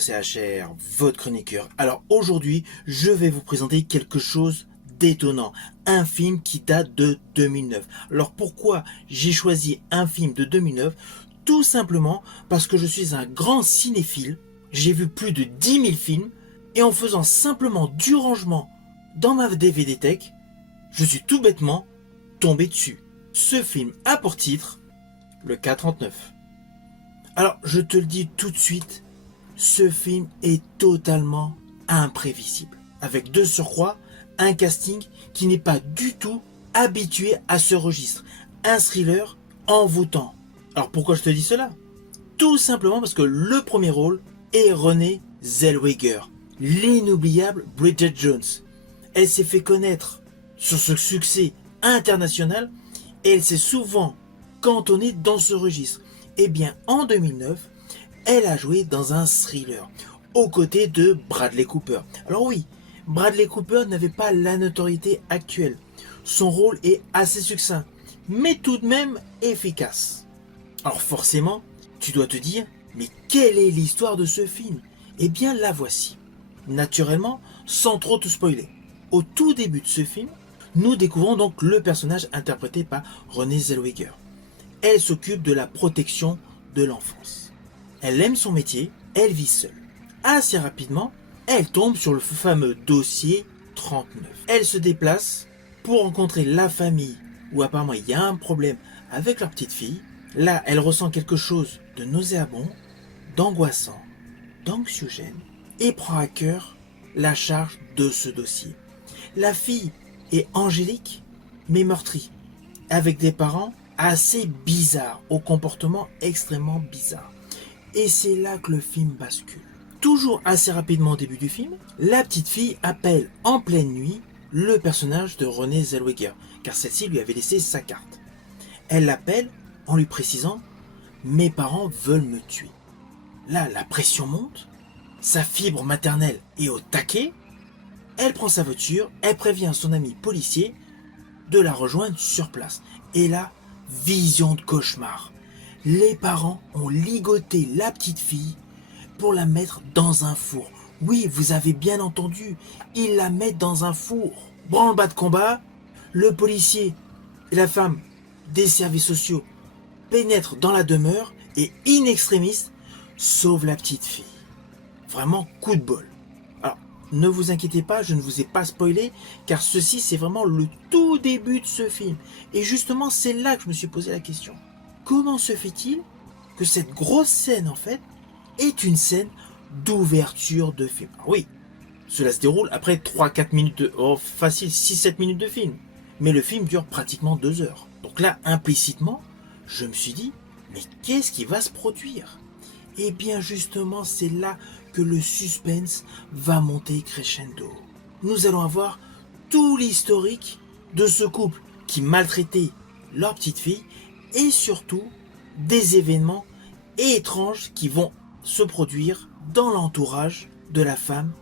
CHR, votre chroniqueur. Alors aujourd'hui, je vais vous présenter quelque chose d'étonnant. Un film qui date de 2009. Alors pourquoi j'ai choisi un film de 2009? Tout simplement parce que je suis un grand cinéphile. J'ai vu plus de 10 000 films et en faisant simplement du rangement dans ma DVD Tech, je suis tout bêtement tombé dessus. Ce film a pour titre le K-39. Alors je te le dis tout de suite, ce film est totalement imprévisible. Avec de surcroît un casting qui n'est pas du tout habitué à ce registre. Un thriller envoûtant. Alors pourquoi je te dis cela? Tout simplement parce que le premier rôle est Renée Zellweger, l'inoubliable Bridget Jones. Elle s'est fait connaître sur ce succès international et elle s'est souvent cantonnée dans ce registre. Eh bien, en 2009, elle a joué dans un thriller aux côtés de Bradley Cooper. Alors oui, Bradley Cooper n'avait pas la notoriété actuelle. Son rôle est assez succinct, mais tout de même efficace. Alors forcément, tu dois te dire, mais quelle est l'histoire de ce film? Eh bien, la voici. Naturellement, sans trop te spoiler. Au tout début de ce film, nous découvrons donc le personnage interprété par Renée Zellweger. Elle s'occupe de la protection de l'enfance. Elle aime son métier, elle vit seule. Assez rapidement, elle tombe sur le fameux dossier 39. Elle se déplace pour rencontrer la famille où apparemment il y a un problème avec leur petite fille. Là, elle ressent quelque chose de nauséabond, d'angoissant, d'anxiogène et prend à cœur la charge de ce dossier. La fille est angélique mais meurtrie, avec des parents assez bizarres, au comportement extrêmement bizarre. Et c'est là que le film bascule. Toujours assez rapidement au début du film, la petite fille appelle en pleine nuit le personnage de Renée Zellweger, car celle-ci lui avait laissé sa carte. Elle l'appelle en lui précisant « Mes parents veulent me tuer ». Là, la pression monte, sa fibre maternelle est au taquet, elle prend sa voiture, elle prévient son ami policier de la rejoindre sur place. Et là, vision de cauchemar. Les parents ont ligoté la petite fille pour la mettre dans un four. Oui, vous avez bien entendu, ils la mettent dans un four. Branle-bas de combat, le policier et la femme des services sociaux pénètrent dans la demeure et in extremis sauvent la petite fille. Vraiment coup de bol. Alors, ne vous inquiétez pas, je ne vous ai pas spoilé, car ceci c'est vraiment le tout début de ce film. Et justement, c'est là que je me suis posé la question. Comment se fait-il que cette grosse scène, en fait, est une scène d'ouverture de film? Alors oui, cela se déroule après 3-4 minutes de... Oh, facile, 6-7 minutes de film. Mais le film dure pratiquement 2 heures. Donc là, implicitement, je me suis dit, mais qu'est-ce qui va se produire? Et bien justement, c'est là que le suspense va monter crescendo. Nous allons avoir tout l'historique de ce couple qui maltraitait leur petite fille et surtout des événements étranges qui vont se produire dans l'entourage de la femme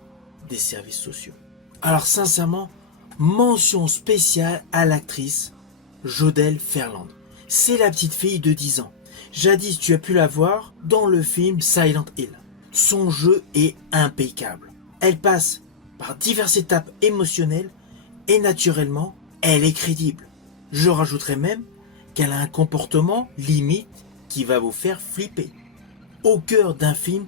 des services sociaux. Alors sincèrement, mention spéciale à l'actrice Jodelle Ferland. C'est la petite fille de 10 ans. Jadis, tu as pu la voir dans le film Silent Hill. Son jeu est impeccable. Elle passe par diverses étapes émotionnelles et naturellement, elle est crédible. Je rajouterais même qu'elle a un comportement limite qui va vous faire flipper. Au cœur d'un film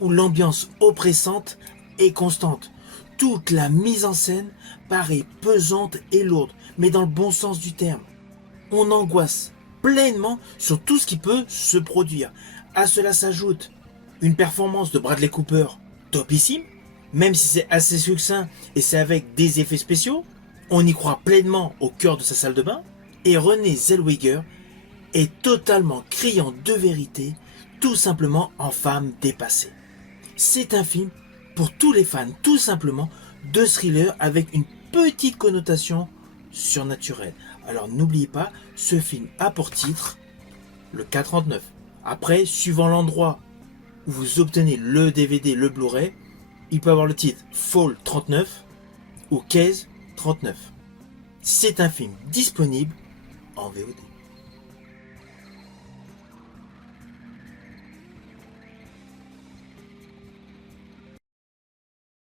où l'ambiance oppressante est constante. Toute la mise en scène paraît pesante et lourde, mais dans le bon sens du terme. On angoisse pleinement sur tout ce qui peut se produire. À cela s'ajoute une performance de Bradley Cooper topissime, même si c'est assez succinct et c'est avec des effets spéciaux, on y croit pleinement au cœur de sa salle de bain, et Renée Zellweger est totalement criante de vérité, tout simplement en femme dépassée. C'est un film pour tous les fans, tout simplement, de thriller avec une petite connotation surnaturelle. Alors n'oubliez pas, ce film a pour titre le K-39. Après, suivant l'endroit où vous obtenez le DVD, le Blu-ray, il peut avoir le titre Fall 39 ou Case 39. C'est un film disponible en VOD.